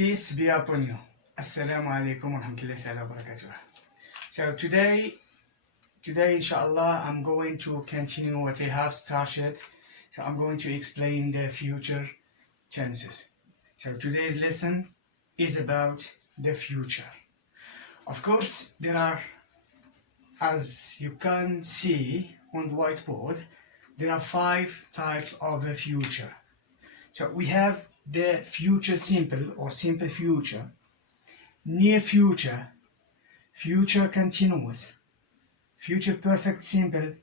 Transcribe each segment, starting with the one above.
Peace be upon you. Assalamu alaikum wa rahmatullahi wa barakatuh. So today, inshallah, I'm going to continue what I have started. So I'm going to explain the future tenses. So today's lesson is about the future. Of course, there are, as you can see on the whiteboard, there are 5 types of the future. So we have the future simple or simple future, near future, future continuous, future perfect simple,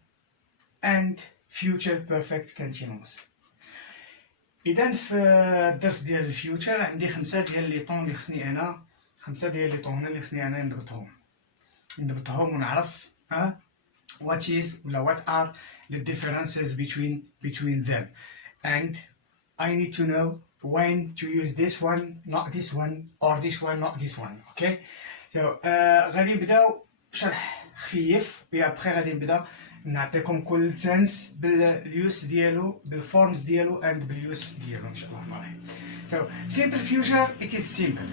and future perfect continuous. إذا في الدرس ديال الفيوتشر عندي 5 ديال لي طون اللي خصني أنا 5 ديال لي طون اللي خصني أنا نضبطهم ونعرف what are the differences between them, and I need to know when to use this one, not this one, or this one, not this one. Okay, so غادي نبداو بشرح خفيف وابخي غادي نبدا نعطيكم كل تنس باليوس ديالو بالفورمز ديالو and باليوس ديالو ان شاء الله الرحمن. So simple future, it is simple,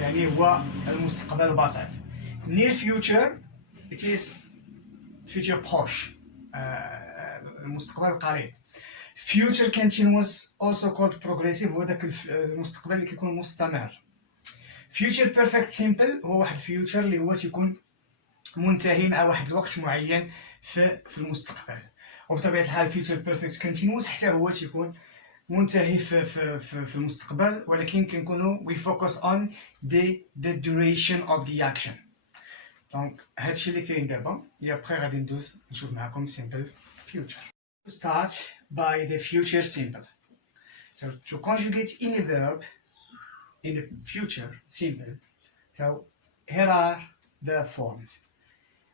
يعني هو المستقبل البسيط. Near future, it is future proche, المستقبل القريب. Future continuous, also called progressive, هو داك المستقبل اللي كيكون مستمر. Future perfect simple هو واحد future اللي هو تيكون منتهي مع واحد الوقت معين في المستقبل. وبطبيعة الحال future perfect continuous حتى هو تيكون منتهي في المستقبل، ولكن كنكونوا we focus on the duration of the action. دونك هادشي اللي كاين دابا. après غادي ندوز نشوف معكم simple future. Start by the future simple. So to conjugate any verb in the future simple, so here are the forms.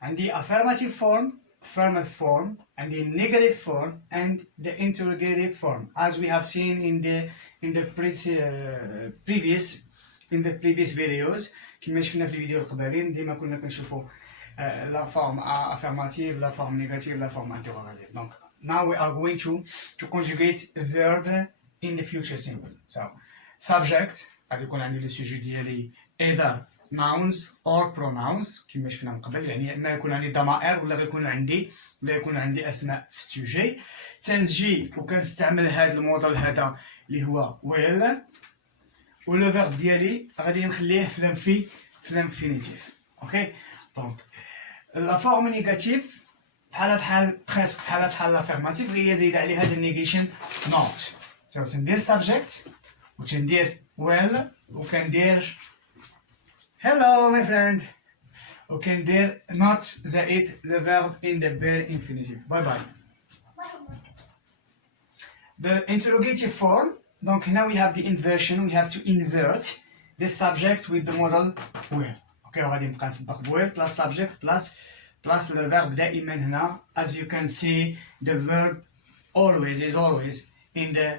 And the affirmative form, and the negative form, and the interrogative form, as we have seen in the previous videos. كما شفنا في الفيديو القبالين ديما كنا كنشوفوا la forme affirmative, la forme négative, la forme interrogative. Donc now we are going to conjugate a verb in the future simple. So subject غادي يكون عندي لو سوجي ديالي either nouns or pronouns كما شفنا من قبل، يعني اما يكون عندي ضمائر ولا يكون عندي اسماء في السوجي. تنجي وكنستعمل هذا الموديل هذا اللي هو will، ولو فيرب ديالي غادي نخليه في الانفينيتيف. اوكي، دونك لا فورم نيجاتيف بحال لافيرماتيف، غير زايد عليها هذا النيجيشن نوت. سو تندير سابجيكت وتندير will وكندير hello my friend وكندير not زائد the verb in the bare infinitive. Bye bye. The interrogative form, donc now we have the inversion, we have to invert the subject with the model will. Okay, غادي نبقى نسبق will plus subject plus the verb دائما هنا. As you can see, the verb is always in the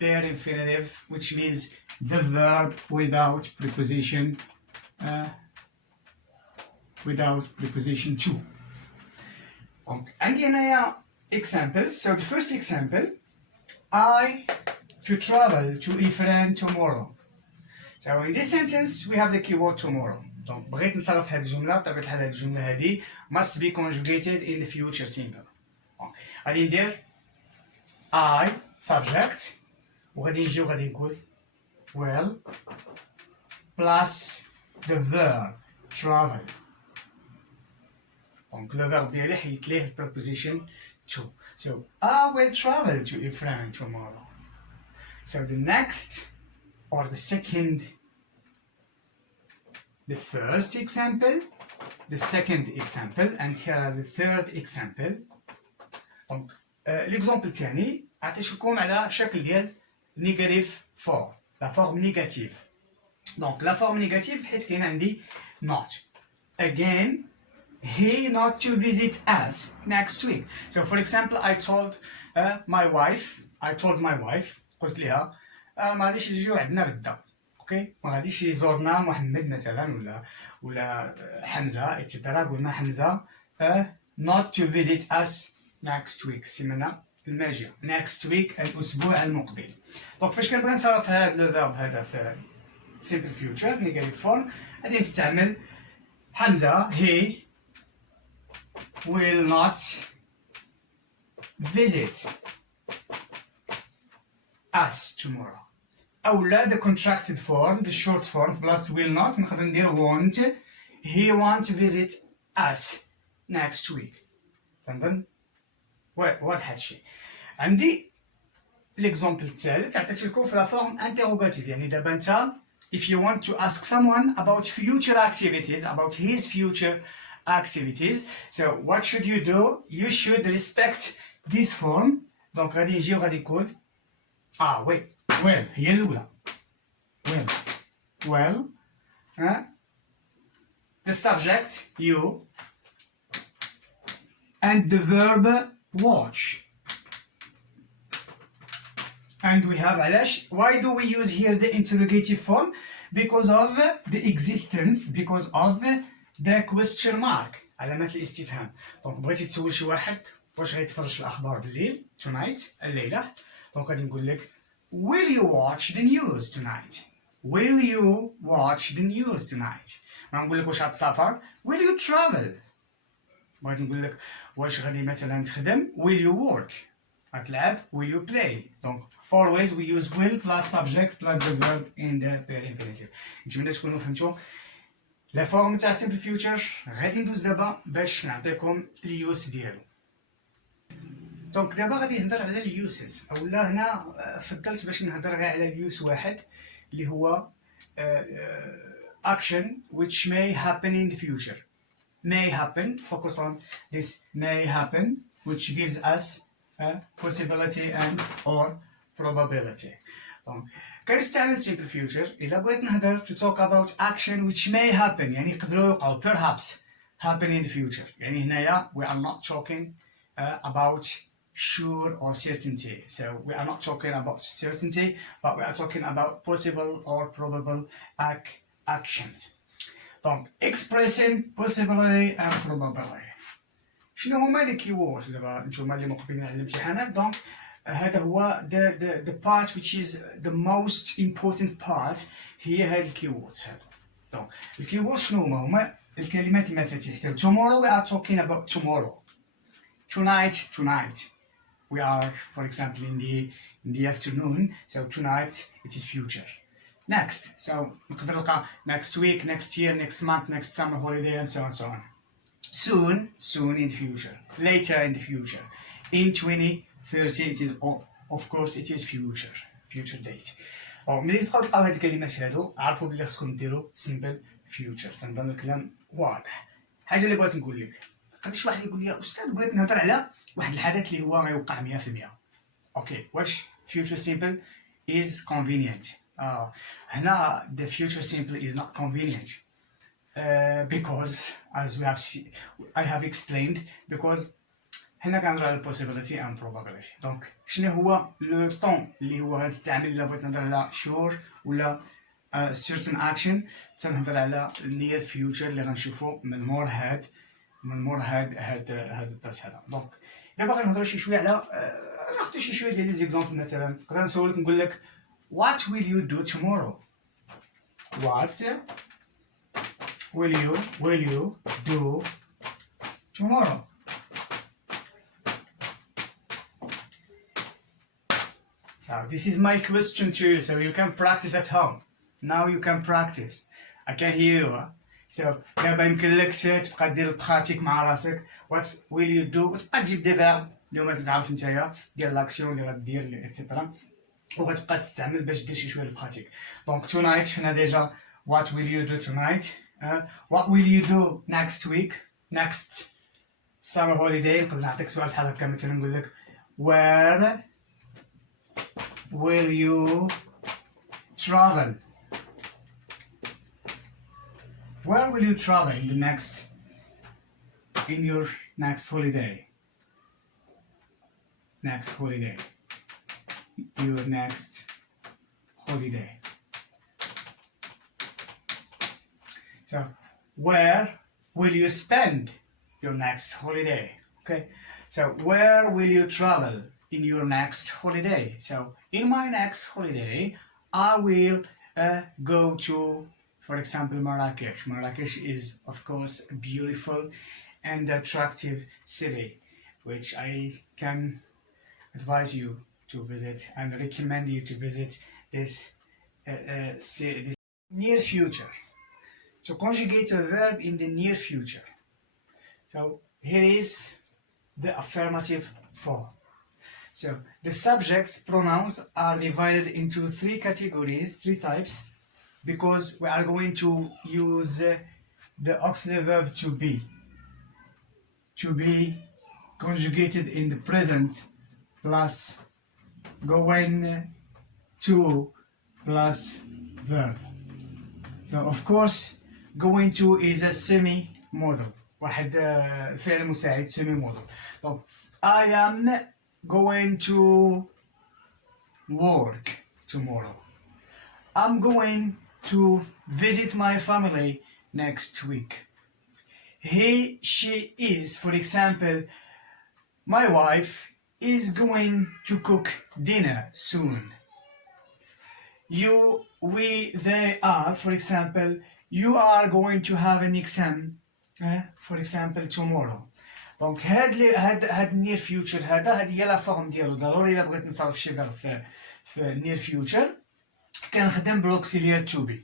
bare infinitive, which means the verb without preposition to. Okay. عندي هنايا examples. So the first example, I to travel to a friend tomorrow. So in this sentence we have the keyword tomorrow. Donc بغيت نصرف هذه الجملة بطبيعة الحال هذه الجملة هذه must be conjugated in the future simple. غادي ندير I subject وغادي نجي وغادي نقول well plus the verb travel. Donc le verbe ديالي حيت ليه preposition to. So I will travel to a friend tomorrow. So the next or the second, the first example, the second example, and here are the third example. Donc l'exemple الثاني عطيتكم على شكل ديال negative form, la forme négative. Donc la forme négative حيت كاين عندي not. Again, he not to visit us next week. So for example, I told my wife قلت لها ما غاديش يجيو عندنا غدا. اوكي، ما غاديش يزورنا محمد مثلا ولا حمزه اتسيتيرا. قلنا حمزه not to visit us next week السيمانه الماجيه next week الاسبوع المقبل. دونك فاش كنبغي نصرف هذا لو فيرب هذا في simple future negative form غادي نستعمل حمزة he will not visit us tomorrow. أولا the contracted form the short form plus will not نقدر ندير won't he won't visit us next week. فهمتم؟ واضح هادشي. عندي l'exemple الثالث عطيت لكم في لا فورم interrogative يعني دابا انت if you want to ask someone about future activities about his future activities so what should you do you should respect this form donc غادي يجي وغادي يقول وي well هي الاولى well the subject you and the verb watch and we have علاش why do we use here the interrogative form because of the existence because of the question mark علامات الاستفهام دونك بغيتي تسول شي واحد واش غيتفرج في الاخبار بالليل tonight الليله دونك غادي نقول لك will you watch the news tonight will you watch the news tonight غنقول لك واش غتسافر will you travel بغيت نقول لك واش غادي مثلا تخدم will you work غتلعب will you play donc always we use will plus subject plus the verb in the pair infinitive نتمنى تكونوا فهمتوا لا فورم تاع simple future غادي ندوز دابا باش نعطيكم اليوس ديالو دونك دابا غادي نهضر على اليوسز اولا هنا فضلت باش نهضر غير على اليوس واحد اللي هو action which may happen in the future may happen focus on this may happen which gives us a possibility and or probability كنستعمل simple future إلا بغيت نهضر to talk about action which may happen يعني يقدروا يوقعوا perhaps happen in the future يعني هنايا we are not talking about sure or certainty so we are not talking about certainty but we are talking about possible or probable actions donc expressing possibility and probability شنو هما لي keywords دابا نتوما اللي مقبلين على الامتحانات دونك هذا هو the part which is the most important part هي هاد الكيوردز هادو دونك الكيوردز شنو هما الكلمات المفاتيح so tomorrow we are talking about tomorrow tonight we are for example in the afternoon so tonight it is future next so نقدر نلقى next week next year next month next summer holiday and so on soon in the future later in the future in 2030 it is of course it is future date ملي تبقاو تلقاو هاد الكلمات هادو عرفوا بلي خصكم ديروا simple future تنظن الكلام واضح حاجه اللي بغيت نقول لك غادي شي واحد يقول لي استاذ بغيت نهضر على واحد الحدث اللي هو غيوقع 100% اوكي واش future simple is convenient هنا the future simple is not convenient because as we have I have explained because هنا كنهضروا على possibility and probability دونك شنو هو لو طون اللي هو غنستعمل الا بغيت نهضر على sure ولا certain action تنهضر على near future اللي غنشوفو من مور هاد الدرس هذا دونك دابا غنهضروا شي شويه على ناخذ شي شويه ديال لي زيكزامبل مثلا نقدر نسولك نقول لك what will you do tomorrow what will you do tomorrow so this is my question to you so you can practice at home now you can practice I can hear you so دابا يمكن لك تبقى دير البراتيك مع راسك what will you do وتبقى تجيب دي فيرب اللي هما تعرف نتايا ديال لاكسيون اللي غدير اكسيتيرا وغتبقى تستعمل باش دير شي شويه البراتيك دونك tonight شفنا ديجا what will you do tonight what will you do next week next summer holiday نقدر نعطيك سؤال بحال هكا مثلا نقول لك where will you travel where will you travel in your next holiday your next holiday so where will you spend your next holiday okay so where will you travel in your next holiday so in my next holiday I will go to, for example, Marrakesh. Marrakesh is, of course, a beautiful and attractive city, which I can advise you to visit and recommend you to visit this near future. To conjugate a verb in the near future. So here is the affirmative form. So the subject's pronouns are divided into three categories, three types, because we are going to use the auxiliary verb to be conjugated in the present plus going to plus verb. So of course going to is a semi-modal, واحد فعل مساعد semi-modal. So I am going to work tomorrow. I'm going to visit my family next week. He, she is, for example, my wife is going to cook dinner soon. You, we, they are, for example, you are going to have an exam, for example, tomorrow. دونك هاد near future هذه هي لا فورم ديالو. ضروري الا بغيت نصرف شي فيرب في near future كنخدم بلوكسيليير to be.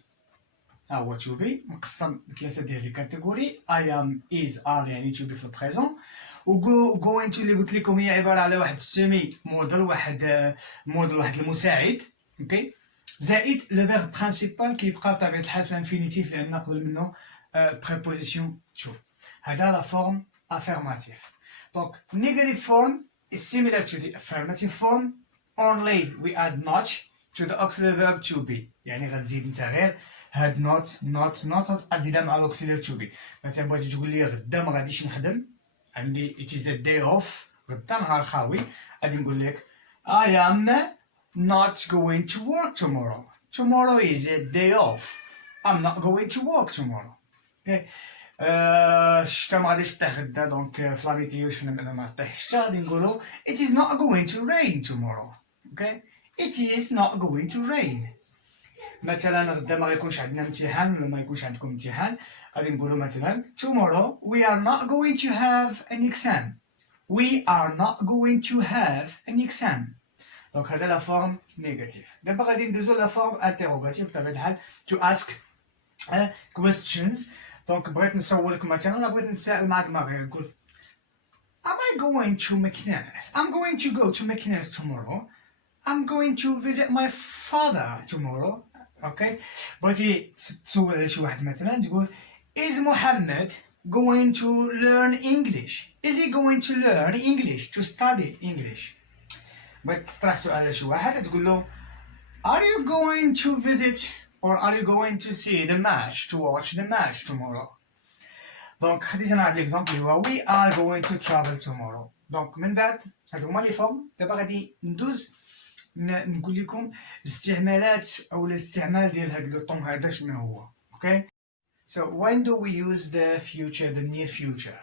ها هو to be مقسم لثلاثه ديال لي كاتيجوري. I am, is, are يعني to be في البريزون. و going to اللي قلت لكم هي عباره على واحد سيمي موديل، واحد المساعد، اوكي، زائد لو فيرب برينسيبال كيبقى بطبيعه الحال في الانفينيتيف لان قبل منه بريبوزيسيون to. هذا لا فورم affirmative. Donc, negative form is similar to the affirmative form, only we add not to the auxiliary verb to be. يعني غتزيد انت غير هاد not غتزيدها مع الauxiliary to be. مثلا بغيتي تقول لي غدا ما غاديش نخدم، عندي it is a day off، غدا نهار خاوي، غادي نقول لك I am not going to work tomorrow. Tomorrow is a day off. I'm not going to work tomorrow. Okay. الشتا ما غاديش طيح غدا، دونك في لابيتيو شفنا بان ما طيح الشتا، غادي نقولو it is not going to rain tomorrow. Okay. It is not going to rain. مثلا غدا ما غيكونش عندنا امتحان ولا ما يكونش عندكم امتحان، غادي نقولو مثلا tomorrow we are not going to have an exam. We are not going to have an exam. دونك هذا لا فورم نيجاتيف. دابا غادي ندوزو لا فورم انتيروغاتيف بطبيعة الحال to ask questions. دونك بغيت نسولك مثلا، انا بغيت نتساءل معك دماغي، نقول am I going to Meknes? I'm going to go to Meknes tomorrow. I'm going to visit my father tomorrow. اوكي. بغيتي تسول على شي واحد مثلا تقول is محمد going to learn English? Is he going to learn English, to study English? بغيت تطرح سؤال على شي واحد تقول له are you going to visit or are you going to see the match, to watch the match tomorrow? دونك خديت انا هاد ليكزامبل اللي هو we are going to travel tomorrow. دونك من بعد هادو هما لي فورم. دابا غادي ندوز نقول لكم الاستعمالات او الاستعمال ديال هاد لو طون هذا شنو هو. اوكي. So when do we use the future, the near future?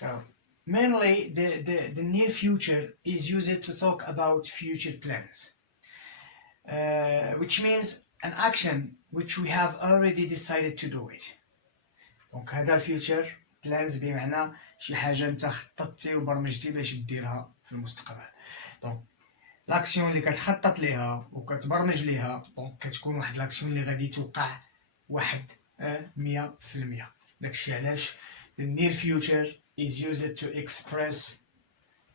So mainly the near future is used to talk about future plans, which means an action which we have already decided to do it. دونك هذا الفيوتشر بلانز بمعنى شي حاجه انت خططتي وبرمجتي باش ديرها في المستقبل. دونك لاكسيون اللي كتخطط ليها وكتبرمج ليها دونك كتكون واحد لاكسيون اللي غادي توقع 100%. داكشي علاش the near future is used to express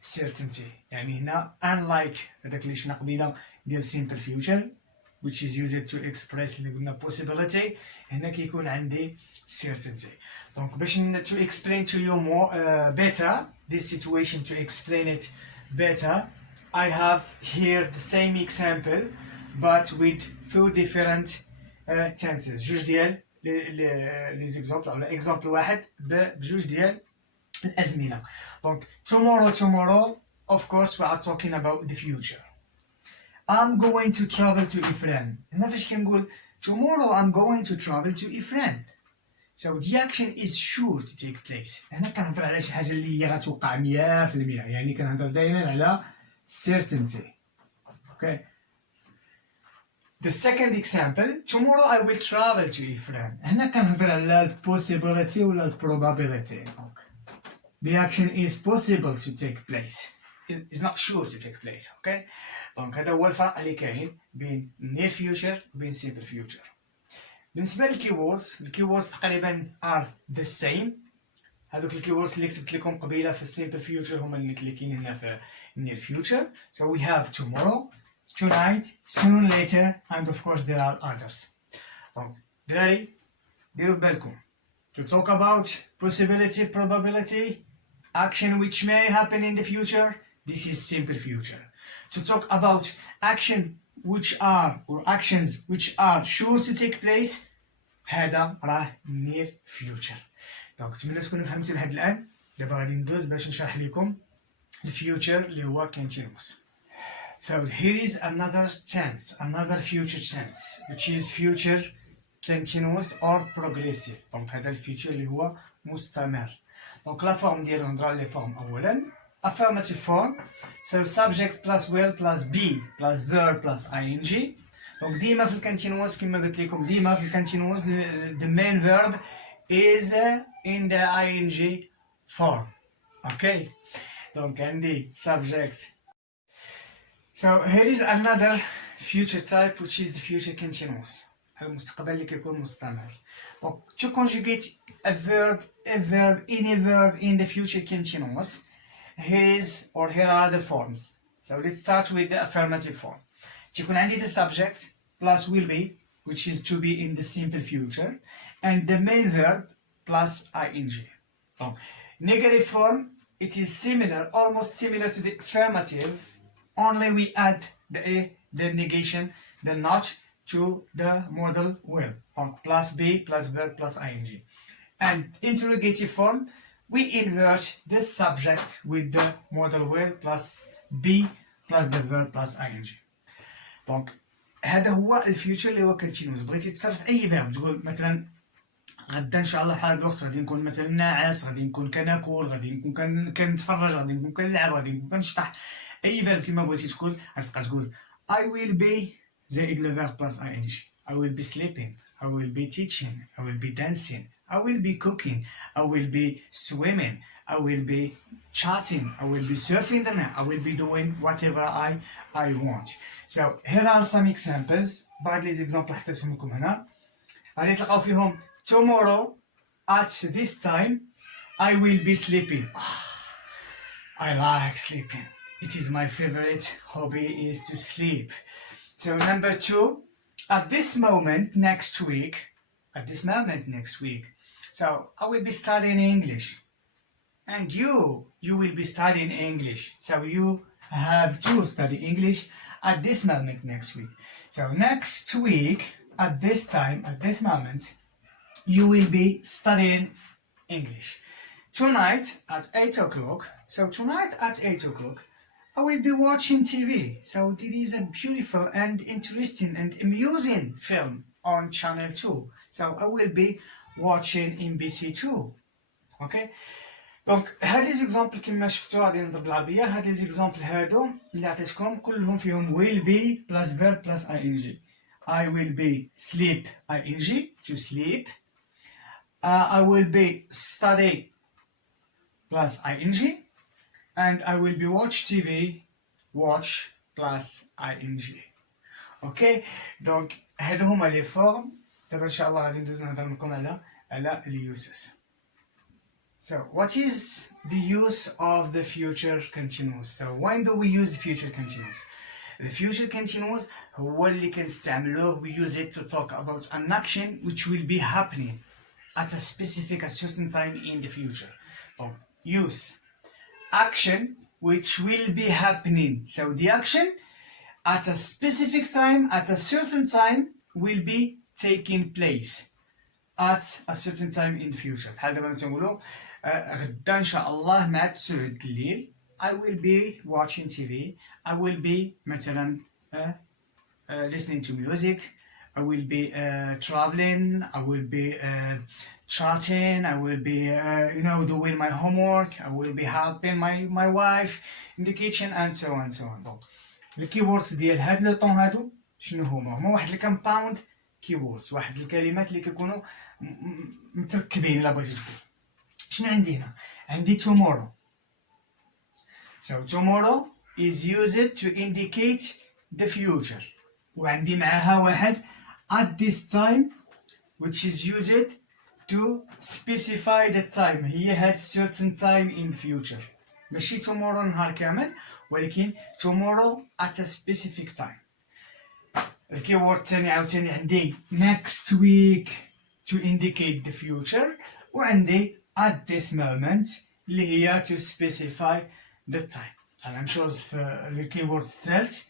certainty. يعني هنا unlike هذاك اللي شفنا قبيله ديال simple future which is used to express اللي قلنا possibility، هنا كيكون عندي certainty. دونك باش to explain to you more better this situation, to explain it better, I have here the same example but with two different tenses. جوج ديال لي زيكزامبل او اكزامبل واحد بجوج ديال الازمنه. دونك tomorrow of course we are talking about the future. I'm going to travel to Ifran. هنا فاش كنقول tomorrow I'm going to travel to Ifran, so the action is sure to take place. هنا كنهضر على شي حاجه اللي هي غتوقع 100%، يعني كنهضر دائما على certainty. Okay. The second example, tomorrow I will travel to Ifran. هنا كنهضر على the possibility ولا the probability. The action is possible to take place. It's not sure to take place. Okay? دونك هذا هو الفرق اللي كاين بين near future وبين simple future. بالنسبة للكيوردز، الكيوردز تقريبا are the same. هذوك الكيوردز اللي كتبت لكم قبيله في simple future هما اللي كاينين هنا في near future. So we have tomorrow, tonight, soon, later, and of course there are others. دراري ديروا بالكم. To talk about possibility, probability, action which may happen in the future, this is simple future. To talk about action which are or actions which are sure to take place, هذا راه near future. دونك نتمنى تكونوا فهمتوا لحد الان. دابا غادي ندوز باش نشرح لكم الفيوتشر اللي هو continuous. So here is another tense, another future tense, which is future continuous or progressive. دونك هذا الفيوتشر اللي هو مستمر. دونك لا فورم ديالو نهضروا على لي فورم اولا. Affirmative form, so subject plus will plus be plus verb plus ing. دونك ديما في الكونتينوس كما قلت لكم ديما في الكونتينوس the main verb is in the ing form. Okay, دونك عندي subject. So here is another future type which is the future continuous. المستقبل اللي كيكون مستمر. Donc to conjugate a verb in the future continuous, here are the forms. So let's start with the affirmative form. تكون عندي the subject plus will be, which is to be in the simple future, and the main verb plus ing. Donc, negative form, it is similar, almost similar to the affirmative, only we add the negation, the not, to the modal will. Donc, plus be plus verb plus ing. And interrogative form, we invert the subject with the modal will plus be plus the verb plus ing. Donc, هذا هو الفيوتشر اللي هو كونتينوس. بغيتي تصرف اي فيرب تقول مثلا غدا ان شاء الله بحال الوقت غادي نكون مثلا ناعس، غادي نكون كناكل، غادي نكون كنتفرج، غادي نكون كنلعب، غادي نكون كنشطح، اي فيرب كما بغيتي تقول غتبقى تقول I will be زائد le verb plus ing. I will be sleeping, I will be teaching, I will be dancing, I will be cooking, I will be swimming, I will be chatting, I will be surfing the net, I will be doing whatever I want. So here are some examples. بعض les exemples حطيتهم لكم هنا. غادي تلقاو فيهم tomorrow at this time I will be sleeping. I like sleeping. It is my favorite hobby is to sleep. So number 2, at this moment next week, so I will be studying English. And you will be studying English. So you have to study English at this moment next week. So next week, at this time, at this moment, you will be studying English. Tonight at 8 o'clock, so tonight at 8 o'clock, I will be watching TV. So there is a beautiful and interesting and amusing film on channel 2. So I will be watching MBC2. Okay? دونك هاد لي زيكزامبل كما شفتوا غادي نهضر بالعربيه. هاد لي زيكزامبل هادو اللي عطيتكم كلهم فيهم will be plus verb plus ing. I will be sleep ing to sleep. I will be study plus ing. And I will be watch TV watch plus ing. اوكي دونك هادو هما لي فورم. دابا ان شاء الله غادي ندوز نهضر لكم على اليوسز. So what is the use of the future continuous? So when do we use the future continuous? The future continuous هو اللي كنستعملوه, we use it to talk about an action which will be happening at a certain time in the future. Use action which will be happening. So the action at a specific time, at a certain time, will be taking place at a certain time in the future. بحال دابا تنقولوا غدا ان شاء الله مع 9 الليل I will be watching TV. I will be مثلا listening to music. I will be traveling. I will be chatting. I will be doing my homework. I will be helping my wife in the kitchen and so on. Donc, les keywords ديال هاد لو طون هادو شنو هما واحد الكومباوند كيوردز، واحد الكلمات اللي كيكونوا متركبين. الا بغيتي تقول شنو عندي هنا؟ عندي tomorrow. So tomorrow is used to indicate the future. وعندي معاها واحد at this time which is used to specify the time. هي had certain time in the future. ماشي tomorrow نهار كامل، ولكن tomorrow at a specific time. الكيورد الثاني عاوتاني عندي next week to indicate the future، وعندي at this moment اللي هي to specify the time. أنا مشوز في الكيورد الثالث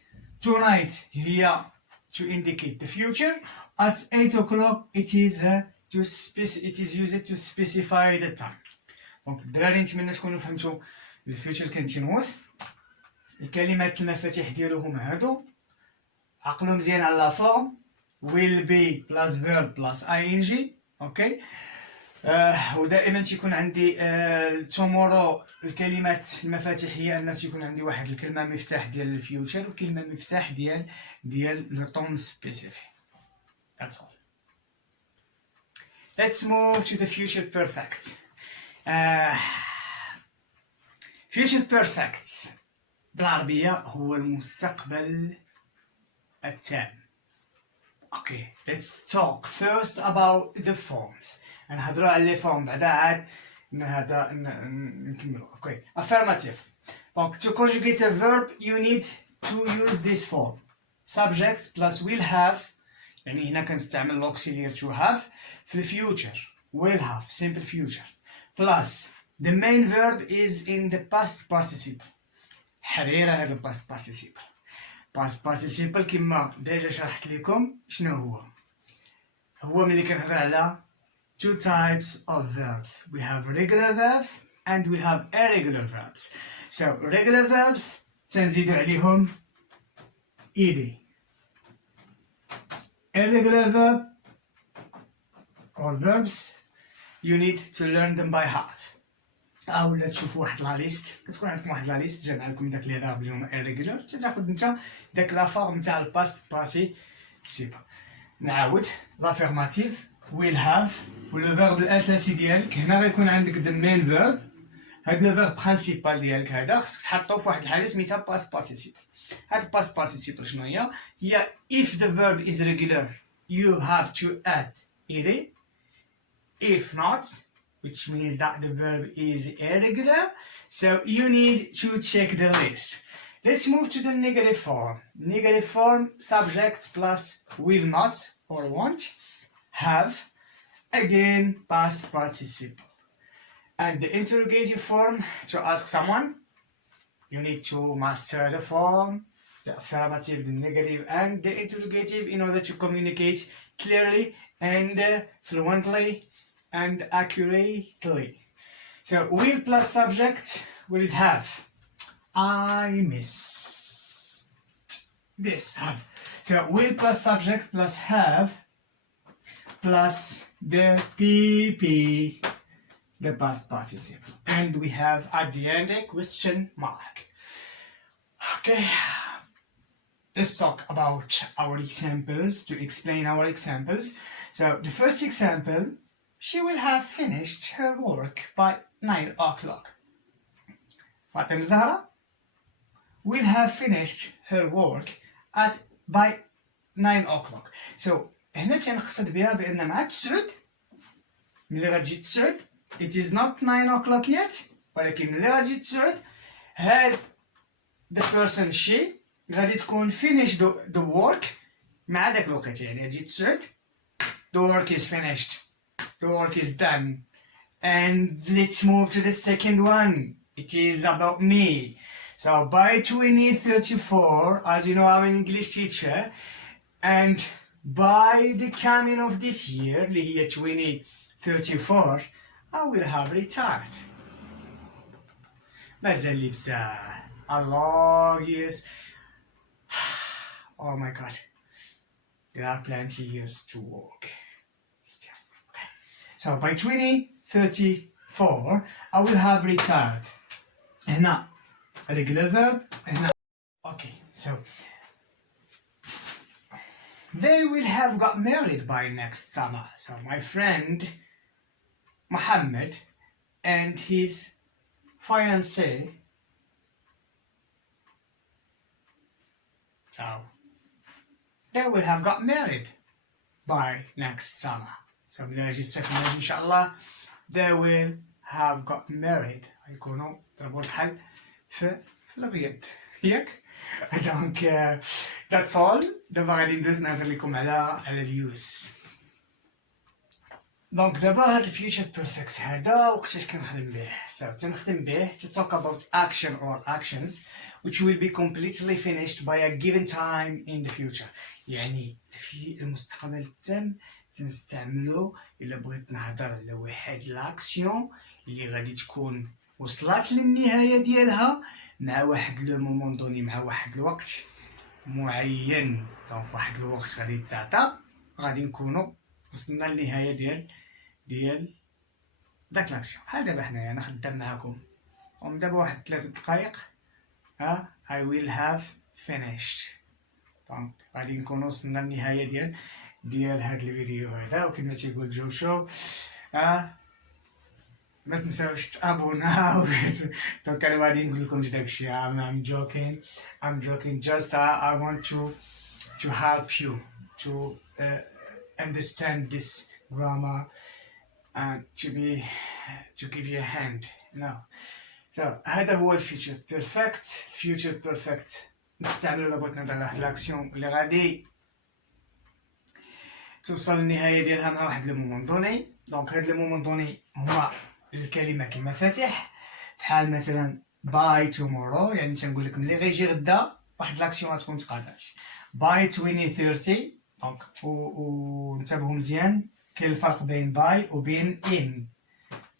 tonight هي to indicate the future. At 8 o'clock it is used to specify the time. دونك الدراري نتمنى تكونوا فهمتوا الفيوتشر كونتينوس. الكلمات المفاتيح ديالو هما هادو، عقلوا مزيان على لا فورم will be plus verb plus ing. اوكي. ودائما تيكون عندي tomorrow الكلمات المفاتيح هي ان تيكون عندي واحد الكلمه مفتاح ديال الفيوتشر وكلمه مفتاح ديال لو طون سبيسيفيك. That's all. Let's move to the future perfect. Future perfect بالعربية هو المستقبل التام. Okay, let's talk first about the forms. نهضروا على لي فورم بعدا عاد نكملوا. Okay, affirmative. Donc to conjugate a verb you need to use this form. Subject plus will have. يعني هنا كنستعمل auxiliary to have. في الفيوتشر will have simple future. Plus the main verb is in the past participle. حريرة هذا past participle. past participle كما ديجا شرحت لكم شنو هو ملي كنهضر على two types of verbs. We have regular verbs and we have irregular verbs. So regular verbs تنزيدو عليهم ed. Irregular verb or verbs you need to learn them by heart. اولا تشوفوا واحد لا ليست، كتكون عندكم واحد لا ليست جامعه لكم داك لي فيرب اللي هما irregular، تاخذ انت داك لا فورم تاع الباست بارتيسيبل. نعاود لافيرماتيف will have ولو فيرب الاساسي ديالك هنا غيكون عندك the main verb. هاد لو فيرب برينسيبال ديالك هذا خصك تحطو في واحد الحاجه سميتها باست بارتيسيبل. هاد باست بارتيسيبل شنو هي if the verb is regular you have to add ed. If not, which means that the verb is irregular, so you need to check the list. Let's move to the negative form. Negative form, subject plus will not or won't, have, again past participle. And the interrogative form, to ask someone, you need to master the form, the affirmative, the negative, and the interrogative in order to communicate clearly and fluently and accurately. So will plus subject, what is have? I missed this, have. So will plus subject plus have plus the PP, the past participle. And we have at the end a question mark. Okay, let's talk about our examples to explain our examples. So the first example, she will have finished her work by 9 o'clock. Fatem Zahra will have finished her work by 9 o'clock. So هنا تنقصد بها بأن مع تسعود ملي غتجي تسعود it is not 9 o'clock yet، ولكن ملي غتجي تسعود هاد the person she غادي تكون finish the work مع داك الوقت. يعني غتجي تسعود the work is finished. The work is done. And let's move to the second one. It is about me. So by 2034, as you know, I'm an English teacher, and by the coming of this year, the year 2034, I will have retired. مازال بزاف a long years. Oh my God. There are plenty years to work. So by 2034 I will have retired. هنا regular verb هنا. Okay, so they will have got married by next summer. So my friend Mohammed and his fiancée, so they will have got married by next summer. So من أجل السفر إن شاء الله they will have got married. يكونوا ضربوا الحل في الأبيض ياك. Donc that's all. دابا غادي ندوز نهضر لكم على اليوز. دونك دابا هاد الفيوتشر بيرفكت هذا وقتاش كنخدم به. تنخدم به to talk about action or actions which will be completely finished by a given time in the future. يعني في المستقبل التام تنستعملو إلا بغيت نهضر على واحد لاكسيون اللي غادي تكون وصلت للنهاية ديالها مع واحد لو مومون دوني، مع واحد الوقت معين. دونك واحد الوقت غادي يتعطى غادي نكونو وصلنا للنهاية ديال داك لاكسيون. بحال دابا حنايا انا خدام معاكم ومن دابا واحد 3 دقائق I will have finished. دونك غادي نكونو وصلنا للنهاية ديال هاد الفيديو هذا. وكما تيقول جوشو ما تنساوش تابوناو. دونك انا غادي نقول لكم داكشي. I'm joking. Just I want to help you to understand this grammar and to give you a hand. No. So هذا هو الفيوتشر بيرفكت. فيوتشر بيرفكت نستعملو الا بغيت نهضر على واحد لاكسيون اللي غادي توصل للنهايه ديالها مع واحد لو مومون دوني. دونك هاد لو مومون دوني هما الكلمات المفاتيح، بحال مثلا باي تومورو، يعني تنقول لك ملي غيجي غدا واحد لاكسيون غتكون تقادات. باي 2030. دونك وانتبهوا مزيان، كاين الفرق بين باي وبين ان.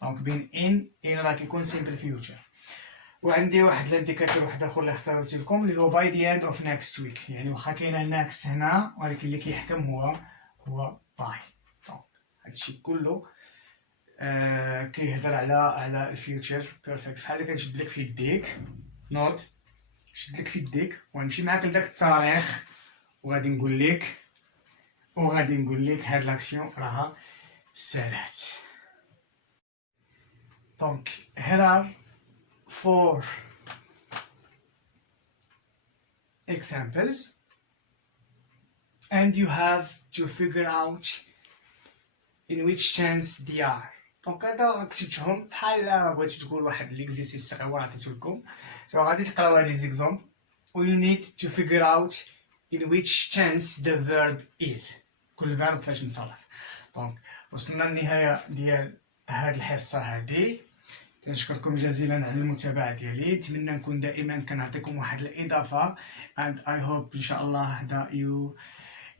دونك بين ان راه كيكون سيمبل فيوتشر. وعندي واحد الانديكاتور واحد اخر اللي اختاريت لكم اللي هو باي ذا اند اوف نيكست ويك، يعني واخا كاينه نيكست هنا ولكن اللي كيحكم هو باي. دونك هادشي كله كيهضر على الفيوتشر بيرفكت. بحال كنشد لك في يديك نوض، شد لك في يديك ونمشي معاك لداك التاريخ وغادي نقول لك هاد لاكسيون راها سالات. دونك here are 4 examples and you have to figure out in which tense they are. دونك هذا كتبتهم بحال بغيتو تقول واحد ليكزيرسيس صغير عطيتو لكم. سو غادي تقراو هاد لي زيكزامبل و you need to figure out in which tense the verb is. كل verb فاش مصرف. دونك وصلنا للنهايه ديال هاد الحصه هادي. تنشكركم جزيلا على المتابعه ديالي. نتمنى نكون دائما كنعطيكم واحد الاضافه and I hope ان شاء الله that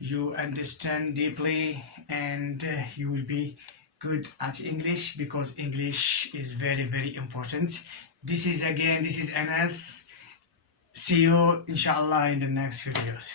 you understand deeply and you will be good at English because English is very very important. This is Anas. See you inshallah in the next videos.